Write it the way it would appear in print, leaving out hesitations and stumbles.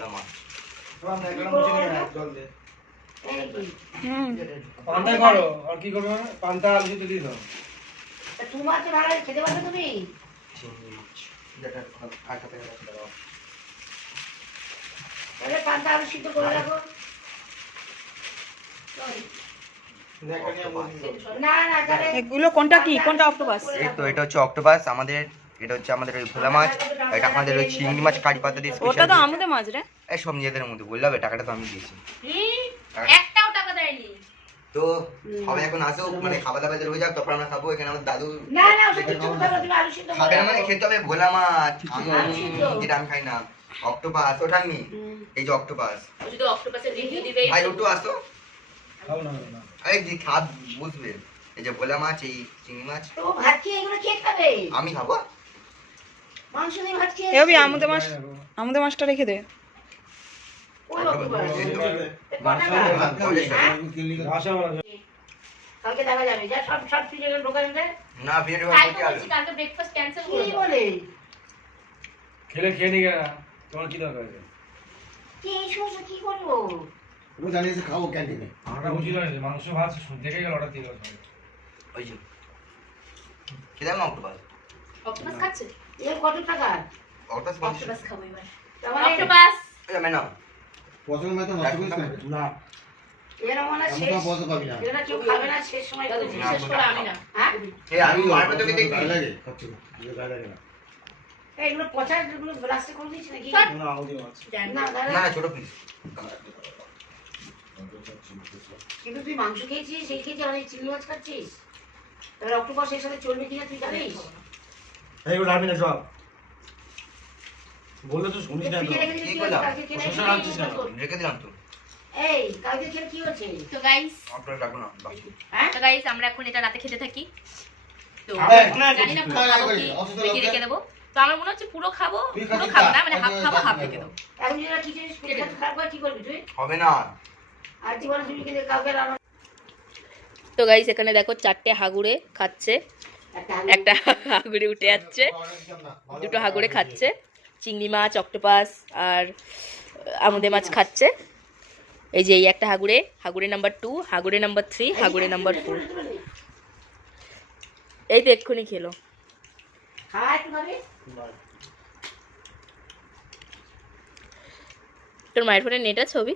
না মাছ পান্তা করো আর কি করবে পান্তা আলু সিদ্ধ দিয়ে দাও তুমি মাছ ভালো খেতে পারবে তুমি চিংড়ি মাছ যেটা কাটা থেকে দাও তাহলে পান্তা আলু সিদ্ধ করে রাখো না না তাহলে এগুলো কোনটা কি কোনটা অক্টোপাস? এই তো এটা হচ্ছে অক্টোপাস আমাদের, এটা হচ্ছে আমাদের ওই ভোলা মাছ, এটা আমাদের ওই চিংড়ি মাছ কারি পাতা দিয়ে ওটা স্পেশাল। তো আমাদের মাছ রে। এই সব নিজেদের মধ্যে বললাম, টাকাটা তো আমি দিয়েছি। একটাও টাকা দেয়নি। তো সবাই এখন আসো, মানে খাওয়া দাওয়া হয়ে যাক, তারপর আমরা খাবো। এখানে আমার দাদু না না ওটা কিছু কথা বলতে আলু সিদ্ধ খাবে না, মানে খেতে হবে ভোলা মাছ, আলু সিদ্ধ। যেটা আমি খাই না। অক্টোপাস ওটা আমি, এই যে অক্টোপাস। ও যদি অক্টোপাসের রিভিউ দিবে ভাই ওটু আসো, খাও না না এই যে খাব বুঝবে। এই যে ভোলা মাছ, এই চিংড়ি মাছ তো ভাত খেয়ে এগুলো কে খাবে আমি খাবো। মাংস দিয়ে ভাত খেয়ে এবি আমাদের মাছটা রেখে দে। ওই অক্টোপাস। এই তো। ভাষা বলা কালকে দেখা যাবে যা সব সব ফ্রিজে ঢোকান দেয় না বিয়ে তাই করতে তো আলো বলছি কালকে ব্রেকফাস্ট ক্যান্সেল কি করে দাও। বলে খেলে খেয়ে নি গেলা তোমার কি দরকার আছে কি সমস্যা কি করবো আমি জানিয়েছি খাবো ক্যান্টিনে। আমরা বুঝিলাম যে মাংস ভাত দেখে গেল অর্ডার দিয়ে গেল ওই যে খেলাম না অক্টোপাস। অক্টোপাস খাচ্ছে? এ কত টাকা অক্টোপাস অক্টোপাস খাবো এবার। তার মানে অক্টোপাস এই মেনা পছন্দ মতো নষ্ট করিস না। না এরা মনে হয় আমি শেষ তো পয়সা পাবি না। এরা কেউ খাবে না শেষ সময় দাদু করে। বিশেষ করে আমি না। হ্যাঁ এই আমি মারবে তোকে দেখবি। গায়ে লাগে খাচ্ছি না। গায়ে লাগে না। এইগুলো পচা এগুলো ব্লাস্টে করে দিচ্ছি নাকি সব না আউদি মাছ জানি না না। দাদা না না ছোট পিস। কিন্তু তুই মাংস খেয়েছিস সেই খেয়েছিস আর এই চিংড়ি মাছ খাচ্ছিস তাহলে অক্টোপাস এর সাথে চলবে কিনা তুই জানিস এইগুলো রাখবি না সব বললে তো শুনিস না তো ফ্রিজে রেখে দিলে কি কি করলাম? হচ্ছে? কালকে খেলে শসা কি রাখছিস কেন? হতো? রেখে দিলাম তো। এই কালকে খেলে কি হচ্ছে তো গাইস, অক্টোপাস রাখবো না বাকি। হ্যাঁ তো গাইস আমরা এখন এটা রাতে খেতে থাকি। তো হ্যাঁ, জানি না পুরো খাবো কি রেখে রেখে দেবো। তো আমার মনে হচ্ছে পুরো খাবো, পুরো খাবো না, মানে হাফ খাবো হাফ রেখে দেবো। এখন যদি কি জিনিস পেট খারাপ হয় কি করবি তুই হবে না। আর তুই বলে তুমি কিন্তু কাউকে রান্না তো গাইস এখানে দেখো চারটে হাগুড়ে খাচ্ছে, একটা হাগুড়ে উঠে যাচ্ছে, দুটো হাগুড়ে খাচ্ছে, চিংড়ি মাছ, অক্টোপাস আর আমুদে মাছ খাচ্ছে। এই যে এই একটা হাগুড়ে, হাগুড়ে নাম্বার 2, হাগুড়ে নাম্বার 3, হাগুড়ে নাম্বার 4। এই তো এক্ষুনি খেলো। খাওয়া একটু খাবি তোর মায়ের ফোনে নেট আছে ছবি?